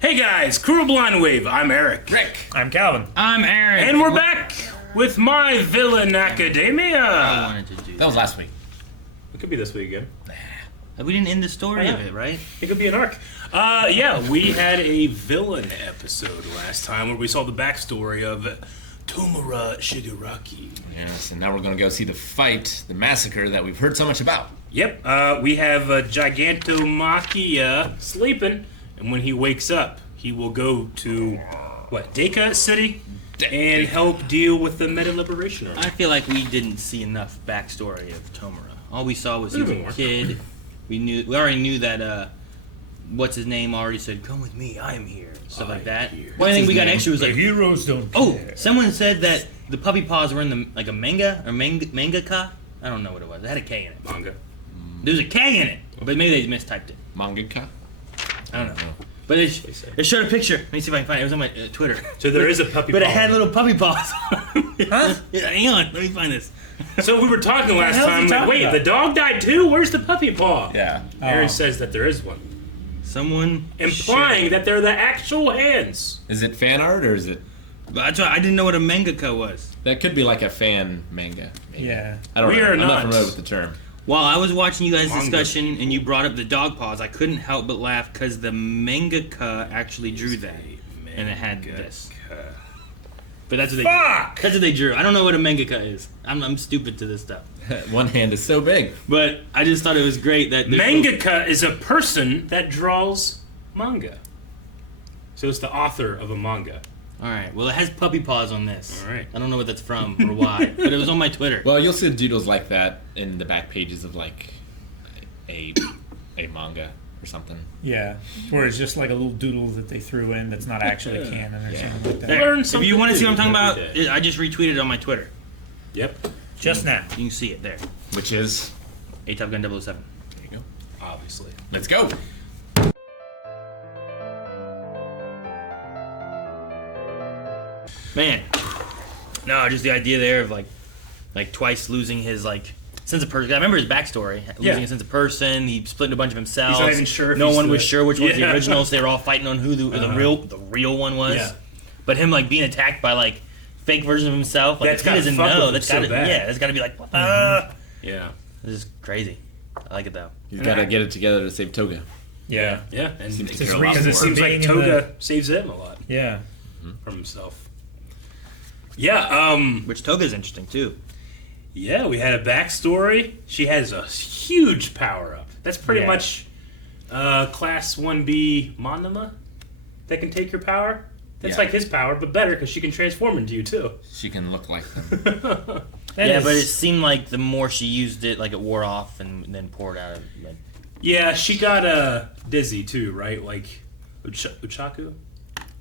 Hey guys, Crew of Blind Wave, I'm Eric. Rick. I'm Calvin. I'm Aaron. And we're back with My Villain Academia. I wanted to do That was last week. It could be this week again. We didn't end the story of it, right? It could be an arc. Yeah, we had a villain episode last time where we saw the backstory of Tomura Shigaraki. Yes, and now we're going to go see the fight, the massacre that we've heard so much about. Yep, we have Gigantomachia sleeping, and when he wakes up, he will go to, Deka City? And help deal with the Meta Liberation Army. I feel like we didn't see enough backstory of Tomura. All we saw was he was a kid. We already knew that what's his name already said, "Come with me, I am here," stuff like that. One thing we got extra was like heroes don't care. Someone said that the puppy paws were in the a manga or mangaka. I don't know what it was. It had a K in it. Manga. There's a K in it, but maybe they mistyped it. Mangaka? I don't know. But it showed a picture. Let me see if I can find it. It was on my Twitter. So there is a puppy But paw. it had little puppy paws on it. Huh? Yeah, hang on. Let me find this. So we were talking last hell is time, he like, talking wait, about? the dog died too? Where's the puppy paw? Yeah. Aaron says that there is one. Someone Implying that they're the actual hands. Is it fan art or is it... That's why I didn't know what a mangaka was. That could be like a fan manga. Maybe. Yeah. I don't We know. are I'm not. not familiar with the term. While I was watching you guys' Manga. discussion and you brought up the dog paws, I couldn't help but laugh because the mangaka actually drew that. And it had this. But that's what they Fuck! That's what they drew. I don't know what a mangaka is. I'm stupid to this stuff. One hand is so big. But I just thought it was great that... Mangaka is a person that draws manga. So it's the author of a manga. Alright, well it has puppy paws on this. All right. I don't know what that's from or why, but it was on my Twitter. Well, you'll see doodles like that in the back pages of like a manga or something. Yeah. Where it's just like a little doodle that they threw in that's not actually canon or something like that. Learn If something you want to see new what I'm talking every about, day. I just retweeted it on my Twitter. Yep, Just now. You can see it there. Which is... A Top Gun 007. There you go. obviously. Let's go. Man, no, just the idea there of like Twice losing his sense of person. I remember his backstory, losing a sense of person. He split into a bunch of himself. He's not even sure if No he's one the- was sure which was the Yeah. original, so they were all fighting on who the real one was. Yeah. But him being attacked by fake versions of himself, That's he gotta doesn't fuck with know. him That's so gotta bad. that's gotta be like what the. Yeah. This is crazy. I like it though. He's got to get it together to save Toga. Yeah. Yeah, and Seems to because care a lot it more. seems like Being in Toga saves him a lot Yeah. from himself. Yeah, Which Toga's interesting too. yeah, we had a backstory. She has a huge power up. That's pretty Yeah. much Class 1B Monoma that can take your power. That's Yeah. like his power, but better because she can transform into you too. She can look like them. That But it is- seemed like the more she used it, it wore off and then poured out of Yeah, she got dizzy too, right? Like Uchaku?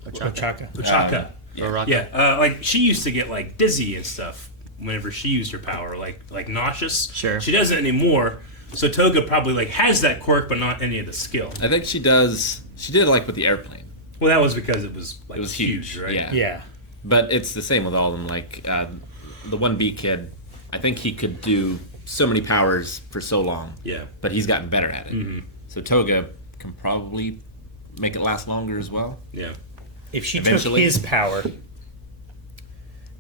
Ochaka. Uchaka. Uraraka. Yeah, she used to get dizzy and stuff whenever she used her power, like nauseous. Sure. She doesn't anymore. So Toga probably has that quirk, but not any of the skill. I think she does... She did with the airplane. Well, that was because it was It was huge, right? Yeah. Yeah. But it's the same with all of them. The 1B kid, I think he could do so many powers for so long. Yeah. But he's gotten better at it. Mm-hmm. So Toga can probably make it last longer as well. Yeah. If she Eventually. took his power,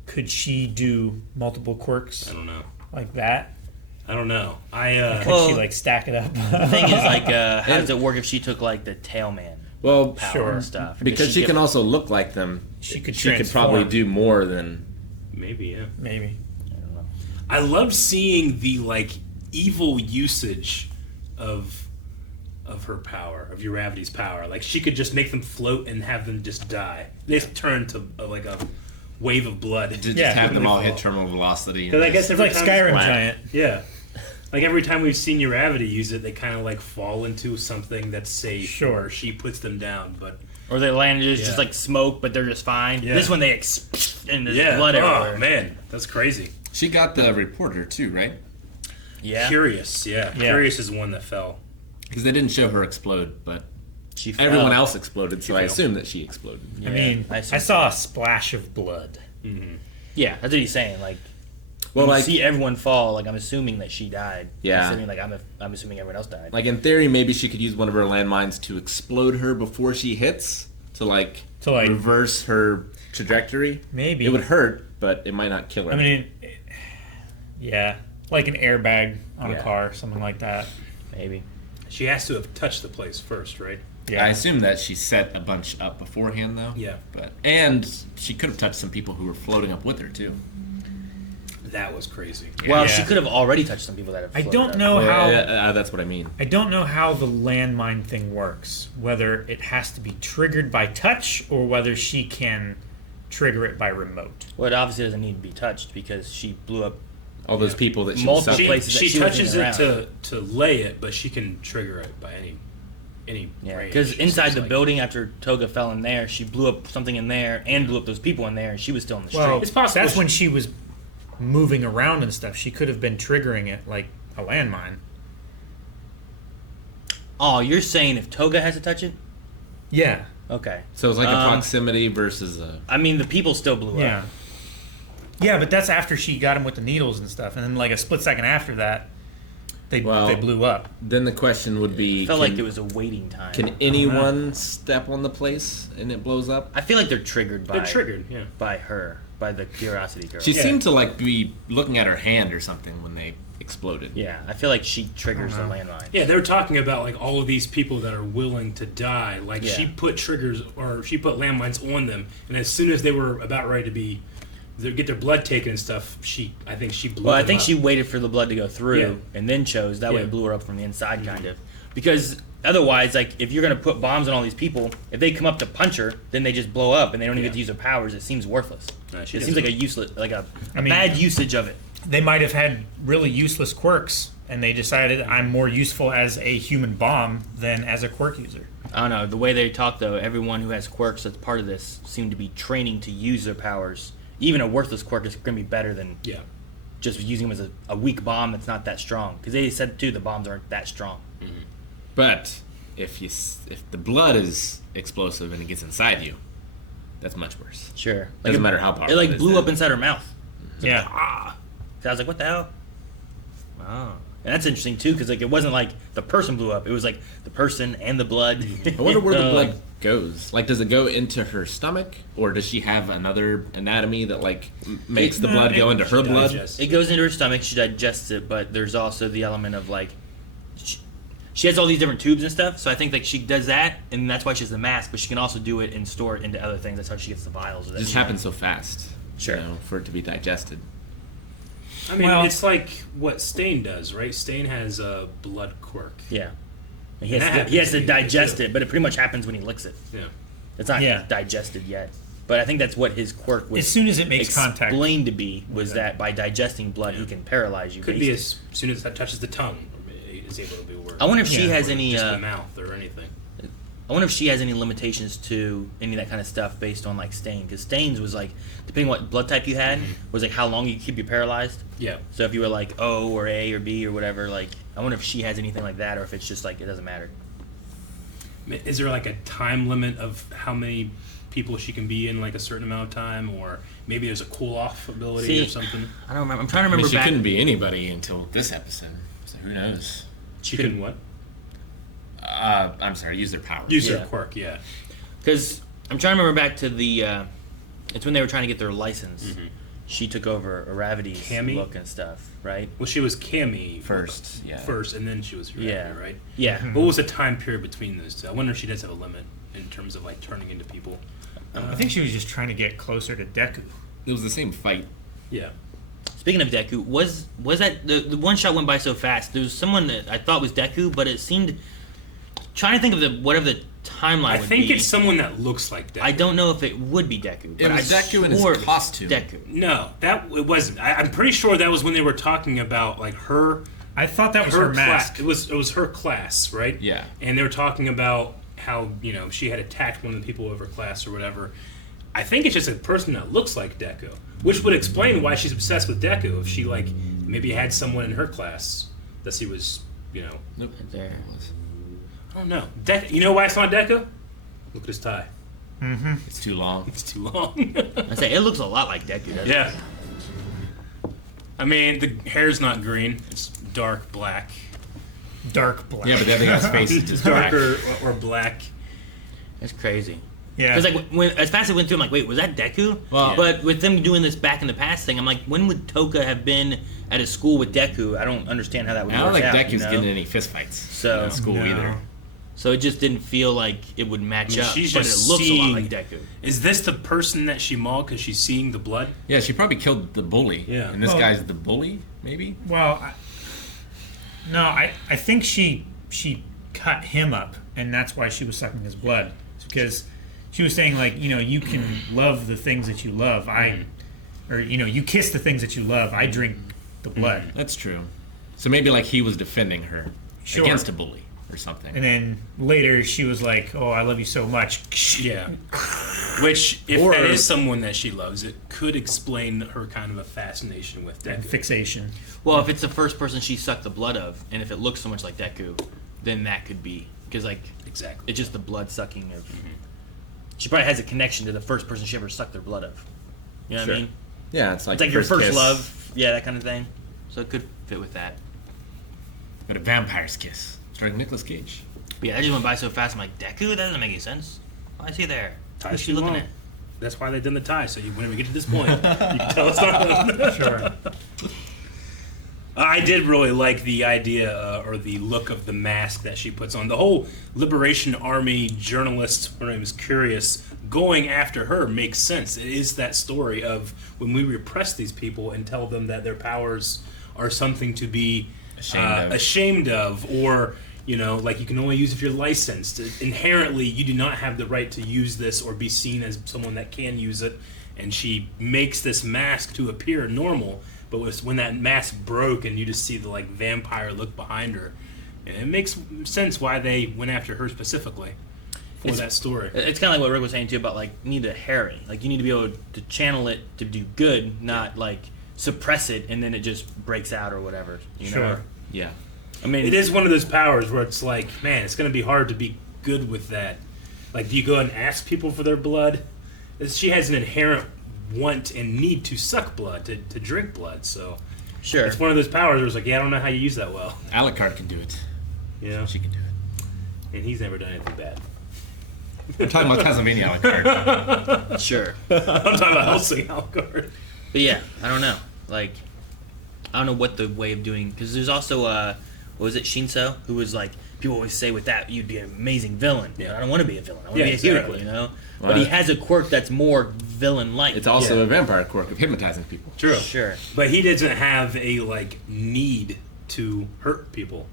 could she do multiple quirks I don't know. like that? I don't know. Could Well, she stack it up? The thing is, how does it work if she took the Tailman Well, power Sure. and stuff? Or because does she get- can also look like them. She could She could transform. probably do more than... Maybe, yeah. Maybe. I loved seeing the evil usage of her power, of Uravity's power. She could just make them float and have them just die. They turn to a wave of blood. Just Yeah. have them all hit terminal velocity. Because I guess It's every like time, Skyrim Wow. Giant. Yeah. Every time we've seen Uravity use it, they kind of fall into something that's safe. Sure. Or she puts them down, but Or they land just Yeah. smoke, but they're just fine. Yeah. This one they and there's blood everywhere. Oh man, that's crazy. She got the reporter too, right? Yeah, Curious, yeah. Yeah. Curious is the one that fell. Because they didn't show her explode, but she everyone fell. else exploded, so I fell. assume that she exploded. Yeah, I mean, I I assume saw a splash of blood. Yeah, that's what he's saying. Well, when you see everyone fall. I'm assuming that she died. Yeah. I'm assuming everyone else died. in theory, maybe she could use one of her landmines to explode her before she hits to like like- reverse her trajectory. Maybe. It would hurt, but it might not kill her. I mean, yeah, like an airbag on Yeah. a car, something like that. Maybe. She has to have touched the place first, right? Yeah. I assume that she set a bunch up beforehand, though. Yeah. And she could have touched some people who were floating up with her too. That was crazy. Well, Yeah. she could have already touched some people that have. I floated don't up. know how. That's what I mean. I don't know how the landmine thing works. Whether it has to be triggered by touch or whether she can trigger it by remote. Well, it obviously doesn't need to be touched because she blew up. All those people that she Multiple was She, places that she she wasn't touches it around. to lay it, but she can trigger it by any Yeah, range, because it inside seems the like. building after Toga fell in there, she blew up something in there and blew up those people in there, and she was still in the street. Well, It's possible that's she- when she was moving around and stuff. She could have been triggering it like a landmine. Oh, you're saying if Toga has to touch it? Yeah. Okay. So it's like a proximity versus a. I mean, the people still blew Yeah. up. Yeah, but that's after she got him with the needles and stuff, and then like a split second after that, they blew up. Then the question would be: Felt like there was a waiting time. Can anyone step on the place and it blows up? I feel like they're triggered by They're triggered, yeah. by her, by the Curiosity Girl. She Yeah. seemed to like be looking at her hand or something when they exploded. Yeah, I feel like she triggers the landmine. Yeah, they were talking about like all of these people that are willing to die. Like Yeah. she put triggers or she put landmines on them, and as soon as they were about ready to be get their blood taken and stuff, I think she blew. Well, I them think up. she waited for the blood to go through Yeah. and then chose. That way Yeah. it blew her up from the inside, kind of. Because otherwise, like, if you're going to put bombs on all these people, if they come up to punch her, then they just blow up and they don't even Yeah. get to use their powers. It seems worthless. She It does seems like a look- useless, like a I mean- bad usage of it. They might have had really useless quirks, and they decided I'm more useful as a human bomb than as a quirk user. I don't know. The way they talk, though, everyone who has quirks that's part of this seem to be training to use their powers. Even a worthless quirk is going to be better than Yeah. just using them as a weak bomb that's not that strong. Because they said, too, the bombs aren't that strong. But if the blood is explosive and it gets inside you, that's much worse. Sure. Doesn't matter how powerful It, like, it is blew then. up inside her mouth. Yeah. So I was like, what the hell? Oh. And that's interesting, too, because, like, it wasn't like the person blew up. It was, like, the person and the blood. I wonder where the blood goes. Like, does it go into her stomach, or does she have another anatomy that like makes the blood go into her blood? Digest. It goes into her stomach. She digests it, but there's also the element of like she has all these different tubes and stuff. So I think like she does that, and that's why she has the mask. But she can also do it and store it into other things. That's how she gets the vials. It just happens so fast. Sure. You know, for it to be digested. I mean, Well- it's like what Stain does, right? Stain has a blood quirk. Yeah. And That he has happens to to me, digest too. it, but it pretty much happens when he licks it. Yeah. It's not Yeah. digested yet. But I think that's what his quirk was. As soon as it makes contact. explained to be was that by digesting blood, he can paralyze you. Could be basically. as soon as it touches the tongue, it's able to be worked. I wonder if she Yeah. has any. just the mouth or anything. I wonder if she has any limitations to any of that kind of stuff based on like stain, because stains was like depending what blood type you had was like how long you could keep you paralyzed. Yeah. So if you were like O or A or B or whatever, like I wonder if she has anything like that, or if it's just like it doesn't matter. Is there like a time limit of how many people she can be in like a certain amount of time, or maybe there's a cool off ability See, or something? I don't remember. I'm trying to I mean, remember she back. couldn't be anybody until this episode. So who knows? She couldn't what? I'm sorry. Use their power. Use Yeah. her quirk, yeah. Because I'm trying to remember back to the. It's when they were trying to get their license. Mm-hmm. She took over Aravity's Cammy? look and stuff, right? Well, she was Cammy First, yeah. First, and then she was Ravity, Yeah. right? Yeah. What was the time period between those two? I wonder if she does have a limit in terms of like turning into people. I think she was just trying to get closer to Deku. It was the same fight. Yeah. Speaking of Deku, was that the one shot went by so fast? There was someone that I thought was Deku, but it seemed. Trying to think of the whatever the timeline I would think be. it's someone that looks like Deku. I don't know if it would be Deku. It But was I Deku in his swore it was costume. Deku. No, it wasn't. I'm pretty sure that was when they were talking about like her I thought that was her mask. class. It was her class, right? Yeah. And they were talking about how she had attacked one of the people of her class or whatever. I think it's just a person that looks like Deku, which would explain why she's obsessed with Deku. If she like maybe had someone in her class that she was, Nope. Right there. I don't know. You know why it's not Deku? Look at his tie. It's too long. It's too long. I say it looks a lot like Deku, doesn't it? Yeah. I mean, the hair's not green. It's dark black. Dark black. Yeah, but the other guy's face is just black. Darker or black. It's crazy. Yeah. Because like when as fast as it went through, I'm like, wait, was that Deku? Well- But with them doing this back in the past thing, I'm like, when would Toka have been at a school with Deku? I don't understand how that would I don't work think out. Deku's you know? getting any fistfights So- in school No. either. So it just didn't feel like it would match up. she's But it just looks a seeing- lot like Deku. Is this the person that she mauled because she's seeing the blood? Yeah, she probably killed the bully. Yeah. And this Well- guy's the bully, maybe? Well, I think she cut him up, and that's why she was sucking his blood. It's because she was saying, like, you can love the things that you love. Or you kiss the things that you love. I drink the blood. That's true. So maybe like he was defending her Sure. against a bully or something. And then later she was like, "Oh, I love you so much." Yeah. Which, if Or- that is someone that she loves, it could explain her kind of a fascination with And Deku. fixation. Well, if it's the first person she sucked the blood of, and if it looks so much like Deku, then that could be because like Exactly. it's just the blood sucking of. She probably has a connection to the first person she ever sucked their blood of. You know what I Sure. mean? Yeah, it's like It's like your first kiss. love, yeah, that kind of thing. So it could fit with that. But a vampire's kiss. Starring Nicolas Cage. But yeah, I just went by so fast. I'm like, Deku, that doesn't make any sense. Why is he there? Tie Who's she looking long. at? That's why they've done the tie, so whenever we get to this point, you can tell us not. Sure. I did really like the idea or the look of the mask that she puts on. The whole Liberation Army journalist, her name is Curious, going after her makes sense. It is that story of when we repress these people and tell them that their powers are something to be ashamed of, or like you can only use if you're licensed. Inherently, you do not have the right to use this or be seen as someone that can use it. And she makes this mask to appear normal, but when that mask broke and you just see the like vampire look behind her, it makes sense why they went after her specifically for that story. It's kind of like what Rick was saying too about like you need a Harry. Like you need to be able to channel it to do good, not like suppress it and then it just breaks out or whatever. You know? Sure. Yeah. I mean, It is one of those powers where it's like, man, it's going to be hard to be good with that. Like, do you go and ask people for their blood? She has an inherent want and need to suck blood, to drink blood. So Sure. it's one of those powers where it's like, yeah, I don't know how you use that well. Alucard can do it. You know? She can do it. And he's never done anything bad. I'm talking about Castlevania Alucard. Sure. I'm talking about Helsing Alcard. But yeah, I don't know. Like, I don't know what the way of doing, because there's also what was it, Shinso, who was like, people always say with that you'd be an amazing villain. Yeah. I don't want to be a villain. I want to Yeah, be a hero. exactly. You know. Well, But he has a quirk that's more villain-like. It's also Yeah. a vampire quirk of hypnotizing people. True. Sure. But he doesn't have a, like, need to hurt people.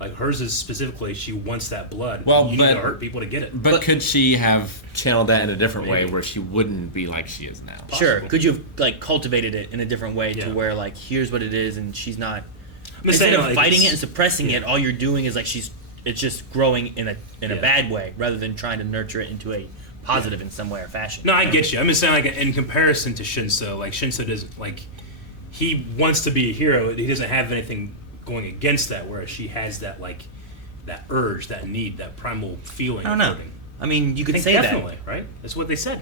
Like, hers is specifically, she wants that blood. Well, you but- need to hurt people to get it. But could she have channeled that in a different way Maybe. where she wouldn't be like she is now? Sure. Possible. Could you have like cultivated it in a different way Yeah. to where like here's what it is and she's not I'm just instead saying, of like, fighting it it's- and suppressing it, all you're doing is like it's just growing in a Yeah. bad way rather than trying to nurture it into a positive in some way or fashion. No, I get you. I'm just saying, like, in comparison to Shinso, like, Shinso doesn't, like, he wants to be a hero. He doesn't have anything going against that, whereas she has that, like, that urge, that need, that primal feeling. I don't of know. hurting. I mean, you I could think say definitely, right? That's what they said.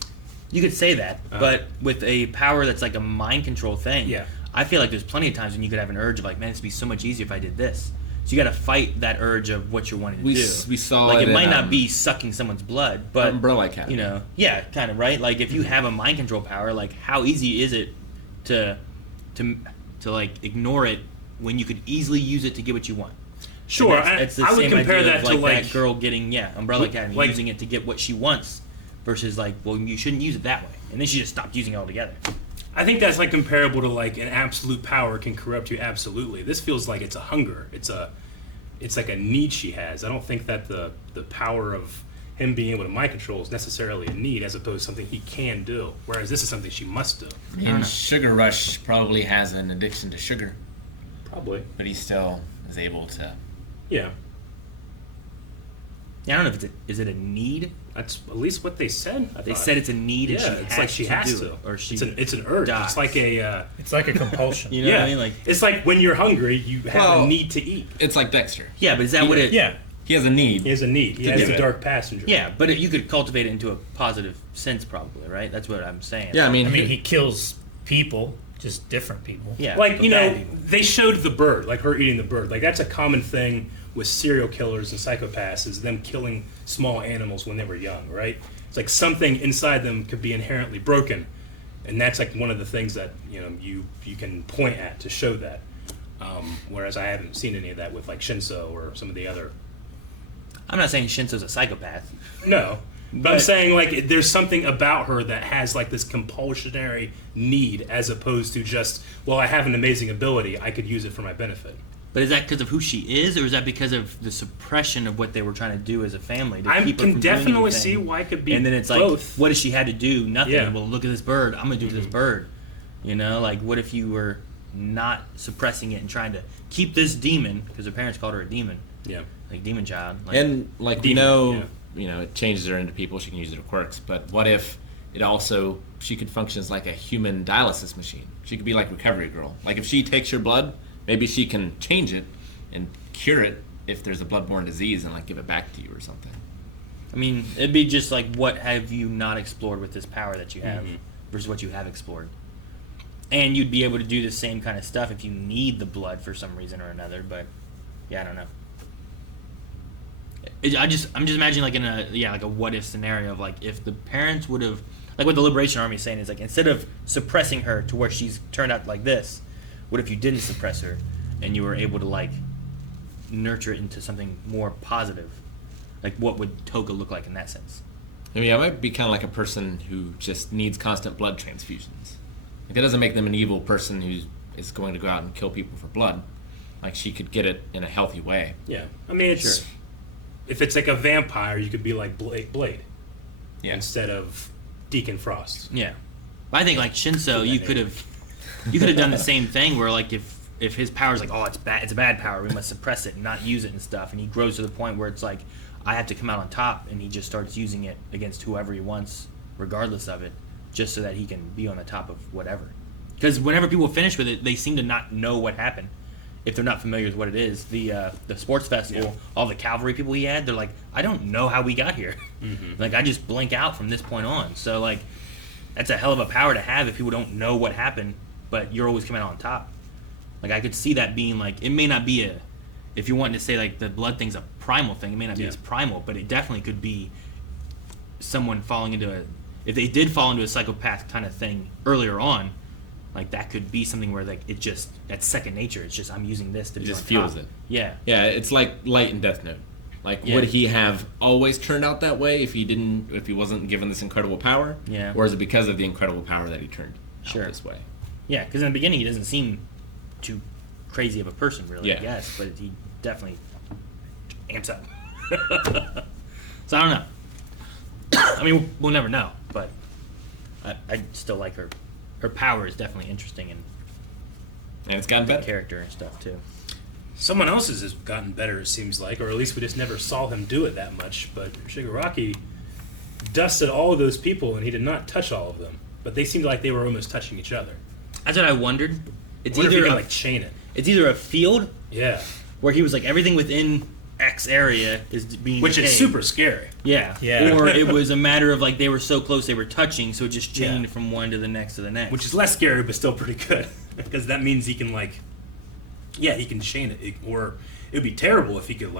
that. You could say that, but with a power that's like a mind control thing. Yeah. I feel like there's plenty of times when you could have an urge of like, man, this would be so much easier if I did this. So you got to fight that urge of what you're wanting to We do. s- we saw like it it might in, not be sucking someone's blood, but Umbrella Academy. you know, yeah, kind of right. Like if you have a mind control power, like how easy is it to like ignore it when you could easily use it to get what you want? Sure, And that's the I would same compare idea that of, to, like like, that girl getting Umbrella Academy like- using it to get what she wants, versus like, well, you shouldn't use it that way, and then she just stopped using it altogether. I think that's, like, comparable to, like, an absolute power can corrupt you absolutely. This feels like it's a hunger. It's like a need she has. I don't think that the power of him being able to mind control is necessarily a need as opposed to something he can do, whereas this is something she must do. And Sugar Rush probably has an addiction to sugar, Probably. but he still is able to. Yeah. Yeah, I don't know if is it a need. That's at least what they said. I They thought. said it's a need, and Yeah, it's like she has do to. it, or she It's an urge. dies. It's like a It's like a compulsion. You know yeah. what I mean? Like, it's like when you're hungry, you have Well- a need to eat. It's like Dexter. yeah, but is that what it? Yeah. He has a need. He has a need. He To has give a it. dark passenger. Yeah, but you could cultivate it into a positive sense, probably, right? That's what I'm saying. Yeah, I mean, I mean, he kills people, just different people. yeah. Like, but you bad know, people. they showed the bird, like her eating the bird. Like, that's a common thing with serial killers and psychopaths, is them killing small animals when they were young, right? It's like something inside them could be inherently broken, and that's like one of the things that you can point at to show that. Whereas I haven't seen any of that with like Shinso or some of the other. I'm not saying Shinso's a psychopath. No, but I'm saying like there's something about her that has like this compulsionary need, as opposed to just, well, I have an amazing ability, I could use it for my benefit. But is that because of who she is, or is that because of the suppression of what they were trying to do as a family? To I keep her can from definitely doing see anything? why it could be And then it's like, both. what does she had to do? Nothing. Yeah. Well, look at this bird. I'm gonna do this bird. Like what if you were not suppressing it and trying to keep this demon, because her parents called her a demon, Yeah. like demon child. Like, And like we Demon, know, yeah. it changes her into people. She can use it her quirks. But what if it also she could function as like a human dialysis machine? She could be like Recovery Girl. Like if she takes your blood, maybe she can change it and cure it if there's a bloodborne disease and like give it back to you or something. I mean, it'd be just like, what have you not explored with this power that you have versus what you have explored? And you'd be able to do the same kind of stuff if you need the blood for some reason or another. But yeah, I don't know. I'm just imagining like in a what if scenario of like if the parents would have, like what the Liberation Army is saying is like, instead of suppressing her to where she's turned out like this, what if you didn't suppress her and you were able to like nurture it into something more positive? Like what would Toga look like in that sense? I mean, I might be kind of like a person who just needs constant blood transfusions. Like, that doesn't make them an evil person who is going to go out and kill people for blood. Like, she could get it in a healthy way. Yeah. I mean, it's Sure. if it's like a vampire, you could be like Blade Yeah. instead of Deacon Frost. Yeah, but I think like Shinso, you could have done the same thing where like if his power's like, oh, it's a bad power, we must suppress it and not use it and stuff, and he grows to the point where it's like, I have to come out on top, and he just starts using it against whoever he wants, regardless of it, just so that he can be on the top of whatever. Because whenever people finish with it, they seem to not know what happened if they're not familiar with what it is. The sports festival, all the cavalry people he had, they're like, I don't know how we got here. Like, I just blank out from this point on. So like, that's a hell of a power to have if people don't know what happened, but you're always coming out on top. Like, I could see that being like, it may not be if you're wanting to say like the blood thing's a primal thing, it may not be as primal, but it definitely could be someone falling into if they did fall into a psychopath kind of thing earlier on, like that could be something where like that's second nature. It's just, I'm using this to be just on feels top. it. Yeah. Yeah, it's like Light in Death Note. Like, Yeah. would he have always turned out that way if he wasn't given this incredible power? Yeah. Or is it because of the incredible power that he turned Sure. out this way? Yeah, because in the beginning he doesn't seem too crazy of a person, really. Yeah. I guess, but he definitely amps up. So I don't know. I mean, we'll never know, but I still like her. Her power is definitely interesting and And it's gotten good better. character and stuff too. Someone else's has gotten better, it seems like, or at least we just never saw him do it that much. But Shigaraki dusted all of those people, and he did not touch all of them. But they seemed like they were almost touching each other. That's what I wondered. It's Wonder if he either could, a, like chain it. it's either a field Yeah, where he was like everything within X area is being which is decayed. super scary. Yeah. Yeah. Or it was a matter of like they were so close they were touching, so it just chained Yeah. from one to the next to the next. Which is less scary, but still pretty good, because that means he can he can chain it. Or it would be terrible if he could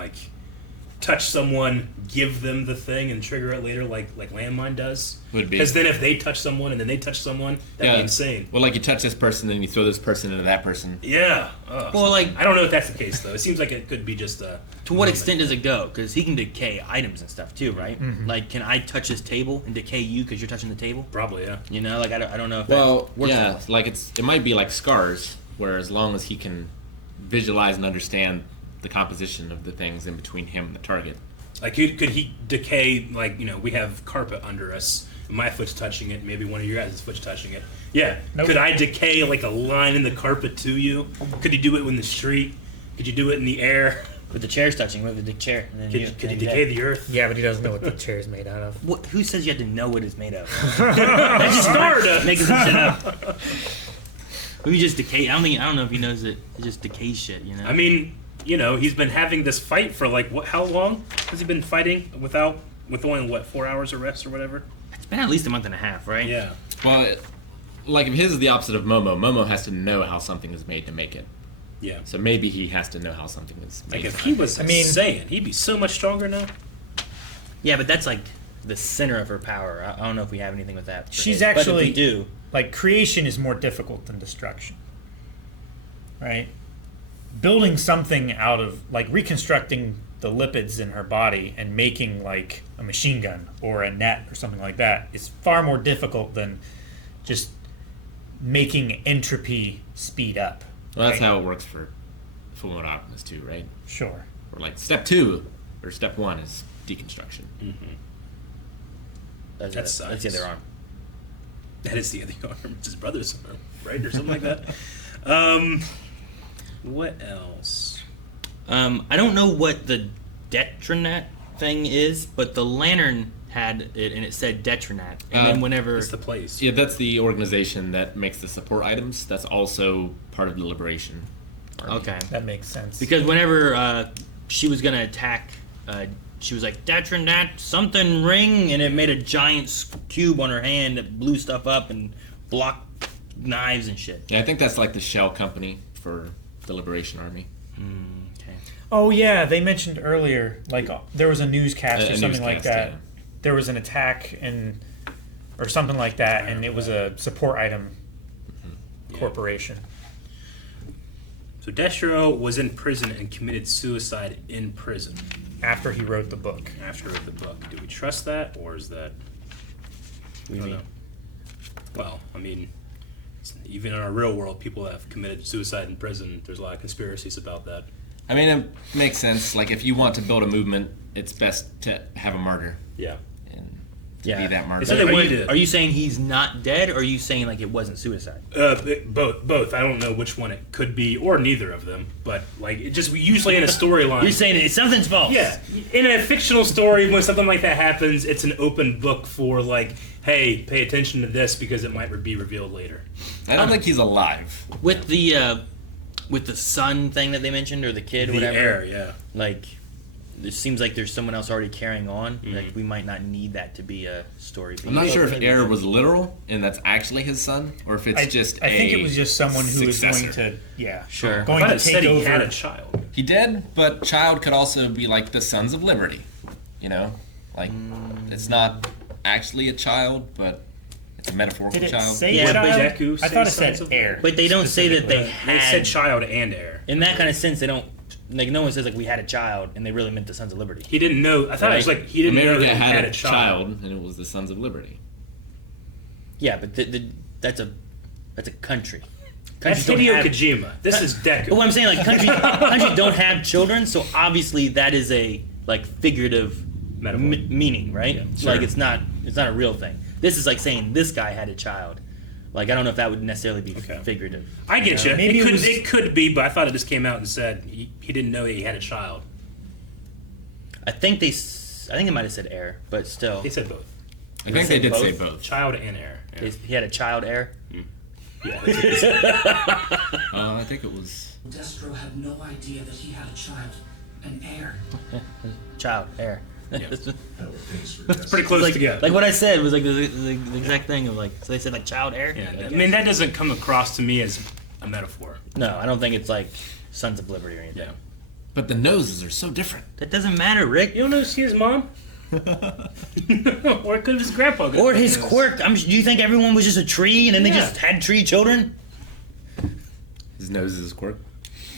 touch someone, give them the thing, and trigger it later, like Landmine does. Would be. Because then if they touch someone and then they touch someone, that'd be insane. Well, like you touch this person, then you throw this person into that person. Yeah. Ugh. Well, like, I don't know if that's the case though. It seems like it could be just a. to what extent does it go? Because he can decay items and stuff too, right? Like, can I touch this table and decay you because you're touching the table? Probably, yeah. You know, like I don't know if Well, that works. yeah, like it might be like scars, where as long as he can visualize and understand the composition of the things in between him and the target. Like, could he decay? We have carpet under us. My foot's touching it. Maybe one of your guys' foot's touching it. Yeah. Nope. Could I decay like a line in the carpet to you? Could he do it in the street? Could you do it in the air? With the chairs touching, with the chair. And then Could he decay the earth? Yeah, but he doesn't know what the chair is made out of. What, who says you have to know what it's made of? Stardust. Making some shit up. We just decay. I don't know if he knows it. It just decays shit. You know. I mean, he's been having this fight for how long has he been fighting with only 4 hours of rest or whatever? it's been at least a month and a half, right? Yeah. Well, like if his is the opposite of Momo. Momo has to know how something is made to make it. Yeah. So maybe he has to know how something is made. Like if he was I mean- Saiyan, he'd be so much stronger now. Yeah, but that's like the center of her power. I don't know if we have anything with that. for She's his, but if actually we do. like creation is more difficult than destruction, right? Building something out of like reconstructing the lipids in her body and making like a machine gun or a net or something like that is far more difficult than just making entropy speed up. Well, that's right? how it works for Fullmetal Alchemist too, right? Sure. Or like step 2 or step 1 is deconstruction. That's That's the other science. arm. That is the other arm. It's his brother's arm, right? Or something like that. What else? I don't know what the Detronat thing is, but the lantern had it and it said Detronat. And then whenever It's the place. Yeah, that's the organization that makes the support items. That's also part of the Liberation Army. okay, That makes sense. because whenever she was gonna attack, she was like Detronat something ring, and it made a giant cube on her hand that blew stuff up and blocked knives and shit. Yeah, I think that's like the shell company for the Liberation Army. Okay. Oh yeah, they mentioned earlier, like there was a newscast or A something like newscast, that. yeah. There was an attack or something like that, and it was a support item corporation. So Destro was in prison and committed suicide in prison After he wrote the book. after he wrote the book. Do we trust that, or is that? What do you I don't mean? know. Well, I mean, even in our real world, people have committed suicide in prison. There's a lot of conspiracies about that. I mean, it makes sense. Like, if you want to build a movement, it's best to have a martyr Yeah. and to Yeah. be that martyr. It's like Are What you, he did. are you saying he's not dead, or are you saying like it wasn't suicide? Both. I don't know which one it could be, or neither of them. But like, it just usually in a storyline. You're saying that something's false. Yeah, in a fictional story, when something like that happens, it's an open book for like, hey, pay attention to this because it might be revealed later. I don't think he's alive. With the son thing that they mentioned, or the kid, or The whatever. heir, yeah. Like, it seems like there's someone else already carrying on. Like, we might not need that to be a story. I'm not sure if Air was literal and that's actually his son, or if it's I think it was just someone who was going successor. to, Sure. going I thought to it said take he over. had a child. He did, but child could also be like the Sons of Liberty. You know? Like, it's not actually a child, but it's a metaphorical Did it child. say Yeah, child? but Deku I thought it says said sons of- heir. But they don't say that they specifically. They had. said child and heir. In that kind of sense, they don't. Like, no one says like we had a child, and they really meant the Sons of Liberty. He didn't know. I thought it was Right. like he didn't know America that he had had a a child. child, and it was the Sons of Liberty. Yeah, but that's a country. That's Countries don't Hideo have- Kojima. This is But Deku. what I'm saying, like countries don't have children, so obviously that is a like figurative Metaphor. meaning, right? Yeah, Like sure. it's not a real thing. This is like saying this guy had a child. Like I don't know if that would necessarily be Okay. figurative. I get you. Maybe It could be, but I thought it just came out and said he didn't know he had a child. I think it might have said heir, but still, They said both. I think say they did both? say both. Child and heir. Yeah. he had a child heir. Yeah, that's what they said. I think it was. Destro had no idea that he had a child, an heir. Child heir. It's pretty close like, together. like what I said was like the exact thing of like, so they said like child heir. Yeah, I mean, that doesn't come across to me as a metaphor. No, I don't think it's like Sons of Liberty or anything. Yeah. But the noses are so different. That doesn't matter, Rick. You don't know see his mom? Or it could have his grandpa. Or his quirk. Do you think everyone was just a tree and then they Yeah. just had tree children? His nose is quirk.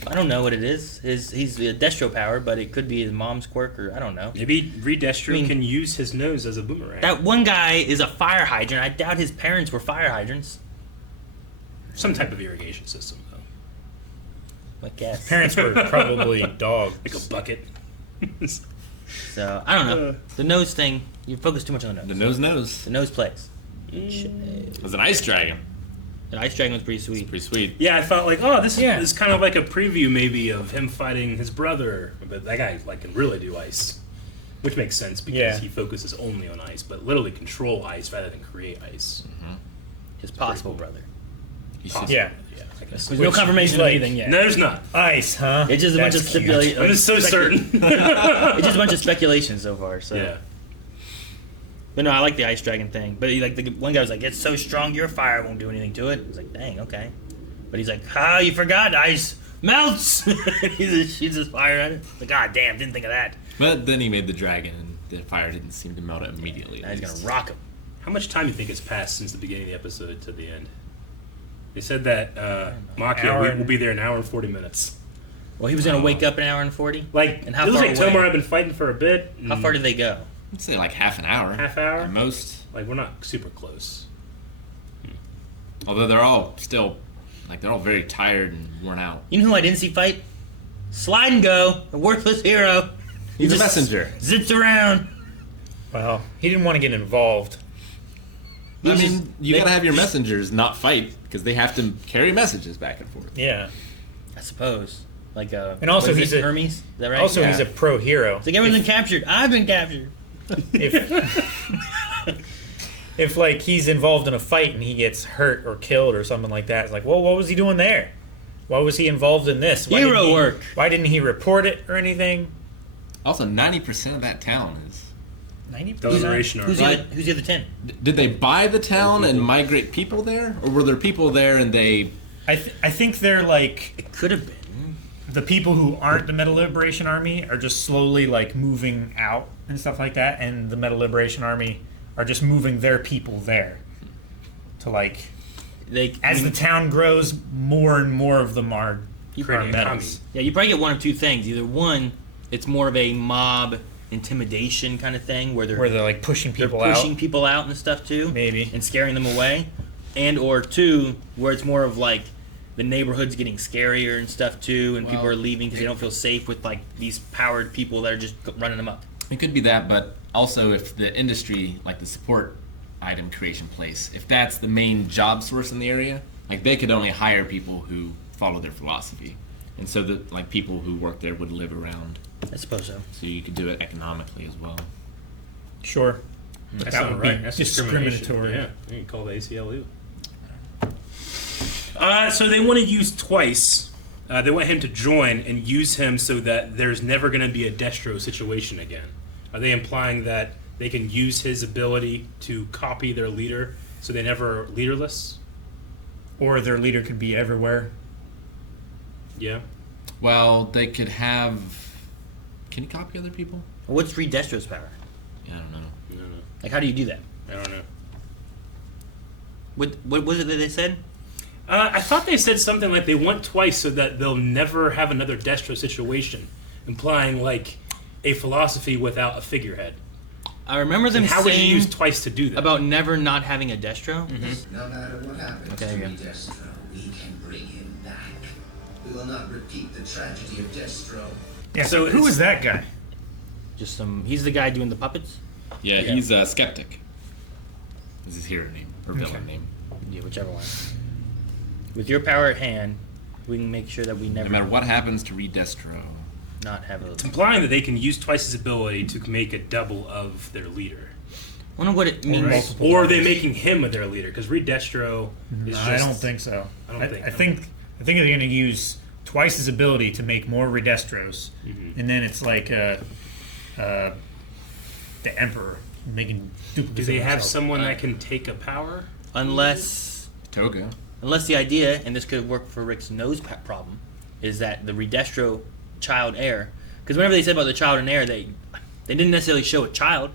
I don't know what it is. He's the Destro power, but it could be his mom's quirk, or I don't know. Maybe Redestro I mean- can use his nose as a boomerang. That one guy is a fire hydrant. I doubt his parents were fire hydrants. Some type of irrigation system, though. I guess. Parents were probably dogs. Like a bucket. So I don't know. The nose thing. You focus too much on the nose. The nose. The nose plays. It was an ice dragon. The ice dragon was pretty sweet. Pretty sweet. Yeah, I thought like, oh, this Yeah. is kind of like a preview maybe of him fighting his brother, but that guy like can really do ice, which makes sense because Yeah. he focuses only on ice, but literally control ice rather than create ice. His possible brother. He should- Yeah. Yeah, I guess. There's no confirmation of like- anything yet. No, there's not. Ice, huh? It's just a bunch of That's cute. stipulation. I'm just so certain. It's just a bunch of speculation so far. So. Yeah. But no, I like the ice dragon thing. But like the one guy was like, "It's so strong, your fire won't do anything to it." I was like, "Dang, okay." But he's like, "Ah, you forgot, ice melts." He just shoots his fire at it. Like, God damn, didn't think of that. But then he made the dragon, and the fire didn't seem to melt it immediately. Now he's gonna rock him. How much time do you think has passed since the beginning of the episode to the end? They said that Makia will be there an hour and 40 minutes. Well, he was gonna wake up an hour and 40. Like, and how it looks far like away? Tomar have been fighting for a bit. How far did they go? I'd say like half an hour. Half hour? At most. Like, we're not super close. Although they're all still, like, they're all very tired and worn out. You know who I didn't see fight? Slide and Go, a worthless hero. He's a just messenger. Zips around. Well, he didn't want to get involved. I mean, you gotta have your messengers not fight because they have to carry messages back and forth. Yeah. I suppose. Like And also what is he's it, a- Hermes. Is that right? Also, Yeah. he's a pro hero. It's like everyone's been captured. I've been captured. If like he's involved in a fight and he gets hurt or killed or something like that, it's like, well, what was he doing there? Why was he involved in this? Why Hero didn't he- work. Why didn't he report it or anything? Also, 90% of that town is. 90%. Deliberation Who's Army. who's the other 10? Did they buy the town and migrate people there, or were there people there and they? I think they're like It could have been. the people who aren't the Metal Liberation Army are just slowly like moving out and stuff like that, and the Metal Liberation Army are just moving their people there to like as the town grows, more and more of them are Creating a metals. Yeah, you probably get one of two things. Either one, it's more of a mob intimidation kind of thing where Where they're like pushing they're people pushing out. people out and stuff too, Maybe. and scaring them away, and or two, where it's more of like the neighborhood's getting scarier and stuff too, and people Well, are leaving because they don't feel safe with like these powered people that are just running them up. It could be that, but also if the industry, like the support item creation place, if that's the main job source in the area, like they could only hire people who follow their philosophy, and so that like people who work there would live around, I suppose so. so you could do it economically as well. Sure. But That's that not would right. be That's discriminatory. Yeah, you can call the ACLU. So they want to use Twice. They want him to join and use him so that there's never going to be a Destro situation again. Are they implying that they can use his ability to copy their leader so they never are leaderless? Or their leader could be everywhere. Yeah. Well, they could have. Can you copy other people? What's Reed Destro's power? Yeah, I don't know. No, no, Like, how do you do that? I don't know. What was it that they said? I thought they said something like they want Twice so that they'll never have another Destro situation, implying like a philosophy without a figurehead. I remember them And how would you saying use Twice to do that? about never not having a Destro. No matter what happens Okay, to okay. Destro, we can bring him back. We will not repeat the tragedy of Destro. Yeah, So so who it's- is that guy? Just he's the guy doing the puppets. Yeah, he's a skeptic. Is his hero name or villain Okay. name? Yeah, whichever one. With your power at hand, we can make sure that we never No matter what happens to Reed Destro. not have a. It's implying that they can use Twice's ability to make a double of their leader. I wonder what it means. multiple Or are they ones. making him their leader? Because Reed Destro is just... I don't think so. I don't think- I think they're going to use Twice's ability to make more Redestros, and then it's like the Emperor making duplicates. Do they of have himself. someone that can take a power? Unless Toga. the idea, and this could work for Rick's nose problem, is that the Redestro child heir. Because whenever they said about the child and heir, they didn't necessarily show a child.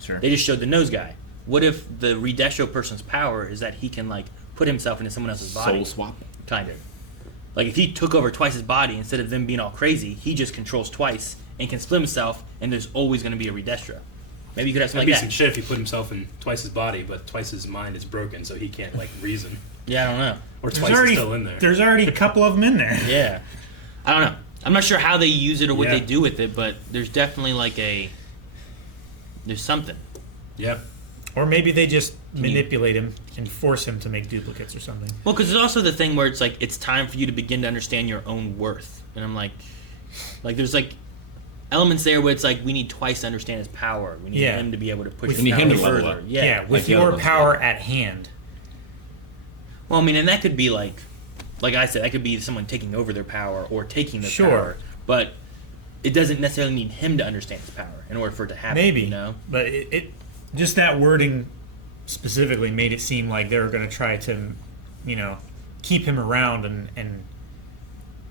Sure. They just showed the nose guy. What if the Redestro person's power is that he can like put himself into someone else's body? Soul swap. Kind of. Like if he took over Twice's body, instead of them being all crazy, he just controls Twice and can split himself, and there's always going to be a Redestro. Maybe you could have That'd something be like some that. shit if he put himself in Twice's body, but Twice's mind is broken, so he can't, like, reason. Yeah, I don't know. Or There's Twice is already, still in there. there's already a couple of them in there. Yeah. I don't know. I'm not sure how they use it or what Yeah. they do with it, but there's definitely like there's something. Yeah. Or maybe they just manipulate him and force him to make duplicates or something. Well, because there's also the thing where it's like it's time for you to begin to understand your own worth, and I'm like there's like elements there where it's like we need Twice to understand his power. We need Yeah. him to be able to push We his need power him to level further. up. Yeah. with like the your other ones power at hand. Well, I mean, and that could be like I said, that could be someone taking over their power or taking their Sure. power, but it doesn't necessarily need him to understand his power in order for it to happen. Maybe, you know. but it just that wording specifically made it seem like they were going to try to, keep him around and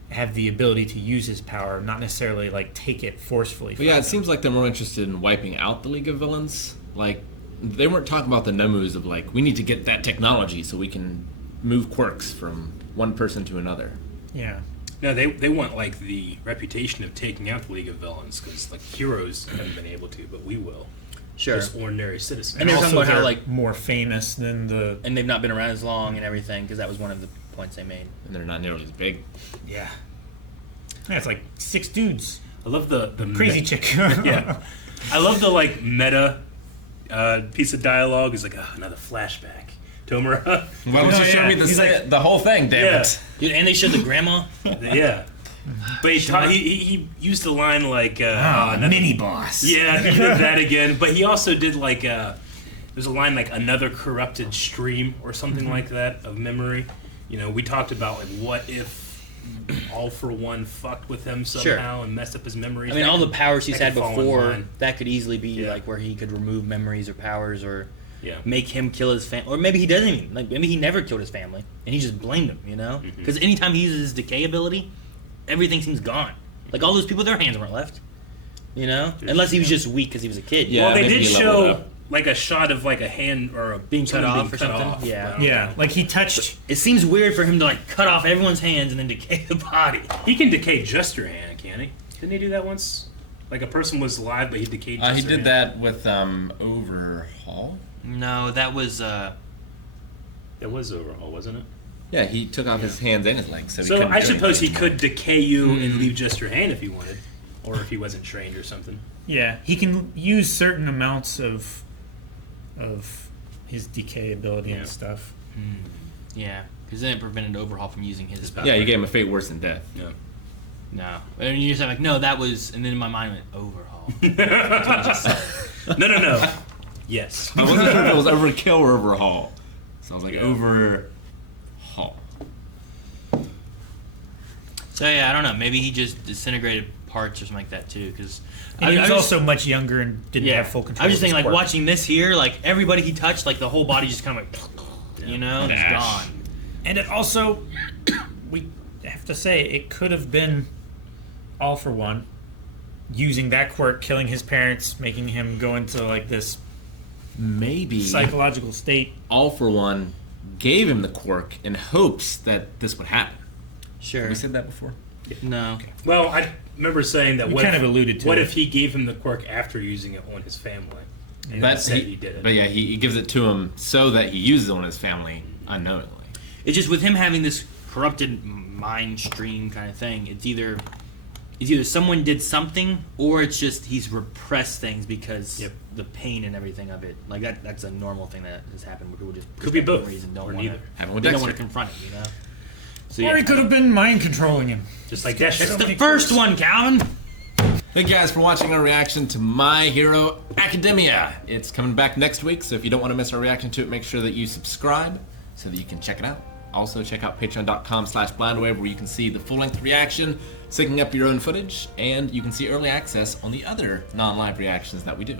have the ability to use his power, not necessarily like take it forcefully. But yeah, it seems like they're more interested in wiping out the League of Villains. Like, they weren't talking about the Nomus of like, we need to get that technology so we can move quirks from one person to another. Yeah. No, they want like the reputation of taking out the League of Villains because like heroes haven't been able to, but we will. Sure. Just ordinary citizens. And they were talking Also, about how, they're like- more famous than the. And they've not been around as long and everything, because that was one of the points they made. And they're not nearly as big. Yeah. Yeah, it's like 6 dudes. I love the Crazy chick. Yeah, I love the like meta piece of dialogue. Is like another flashback. Tomura. Why don't No, you show yeah. me He's like- the whole thing, damn Yeah. it? Dude, and they showed the grandma. Yeah, but he used a line like mini boss. Yeah, he did that again. But he also did like there's a line like another corrupted stream or something like that of memory. You know, we talked about like what if All for One fucked with him somehow and messed up his memories. I mean, That all the could- powers he's that had could fall in before, line. that could easily be Yeah. like where he could remove memories or powers or Yeah. make him kill his family. Or maybe he doesn't even. Like, maybe he never killed his family and he just blamed him, you know? Because anytime he uses his decay ability, everything seems gone. Like, all those people, their hands weren't left, you know? Unless he was just weak because he was a kid. Yeah. Well, they maybe did he leveled show up. like a shot of like a hand or a Being cut something off or something? Yeah. Yeah, like he touched. It seems weird for him to, like, cut off everyone's hands and then decay the body. He can decay just your hand, can't he? Didn't he do that once? Like a person was alive, but he decayed. Just He their did hand? that with Overhaul. No, that was, That was Overhaul, wasn't it? Yeah, he took off his hands and his legs. So, he So couldn't I do suppose he anything could anymore. decay you and leave just your hand if he wanted, or if he wasn't trained or something. Yeah, he can use certain amounts of his decay ability Yeah. and stuff. yeah. Because then it prevented Overhaul from using his power. Yeah, you gave him a fate worse than death. Yeah. No. And you just like, no, that was, and then in my mind it went, Overhaul. That's what I just said. No. Yes. I wasn't sure if it was Overkill or Overhaul. So I was like, Overhaul. So yeah, I don't know. Maybe he just disintegrated parts or something like that too. Because And he was also much younger and didn't have full control. I was just of his thinking, like, quirk. watching this here, like everybody he touched, like the whole body just kind of like, you know, and it's Ash. gone. And it also, we have to say, it could have been All for One using that quirk, killing his parents, making him go into like this Maybe psychological state. All for One gave him the quirk in hopes that this would happen. Sure. Have we said that before? No. Well, I remember saying that. We What kind if, of alluded to What it. if he gave him the quirk after using it on his family? And That's said he did it. But yeah, he gives it to him so that he uses it on his family unknowingly. It's just with him having this corrupted mind stream kind of thing. It's either someone did something, or it's just he's repressed things because Yep. the pain and everything of it. Like that's a normal thing that has happened where people just Could be both, reason or don't want neither. to. Happened with They don't Dexter. want to confront it, you know. So Or he could have been mind controlling him. Just like that. That's the first one, Calvin. Thank you guys for watching our reaction to My Hero Academia. It's coming back next week, so if you don't want to miss our reaction to it, make sure that you subscribe so that you can check it out. Also, check out patreon.com/blindwave where you can see the full-length reaction, syncing up your own footage, and you can see early access on the other non-live reactions that we do.